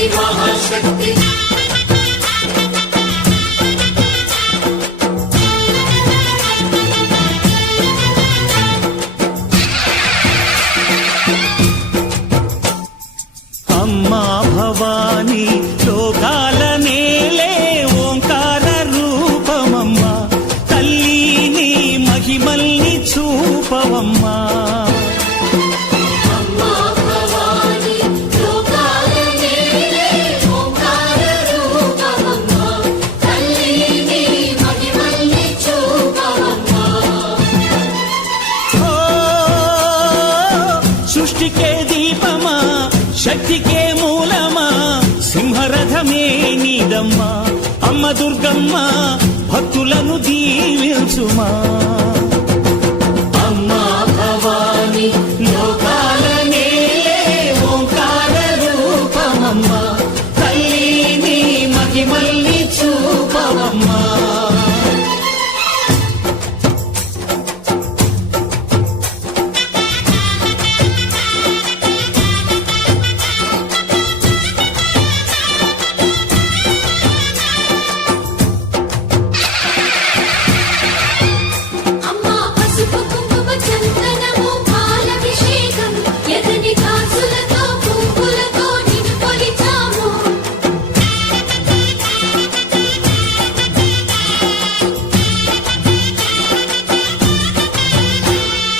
శక్తి మహాశక్తి అమ్మా భవాని లోకాల నేలే ఓంకార రూపమమ్మా తల్లిని మహిమల్ని చూపవమ్మా సృష్టికే దీపమా శక్తికే మూలమా సింహరథమే నీదమ్మా అమ్మ దుర్గమ్మ భక్తులను దీవించుమా అమ్మా భవాని లోకాల నేలే ఓంకార రూపమమ్మా తల్లిని మహిమల్ని చూపవమ్మా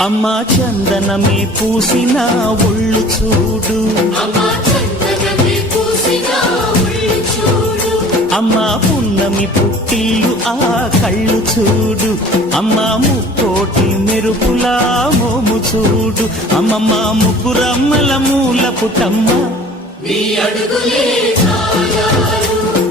అమ్మా చందనమే పూసిన ఒళ్ళు చూడు అమ్మా పున్నమి పుట్టిల్లు ఆ కళ్ళు చూడు అమ్మా ముక్కోటి మెరుపులా మోము చూడు అమ్మమ్మ ముగ్గురమ్మల మూల పుటమ్మ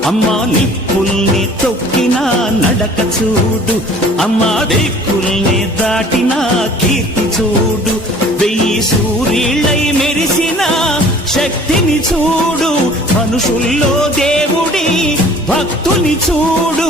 అమ్మా నిప్పుల్ని తొక్కిన నడక చూడు అమ్మా దిక్కుల్ని దాటిన కీర్తి చూడు 1000 సూర్యుళ్ళై మెరిసిన శక్తిని చూడు మనుషుల్లో దేవుడి భక్తుని చూడు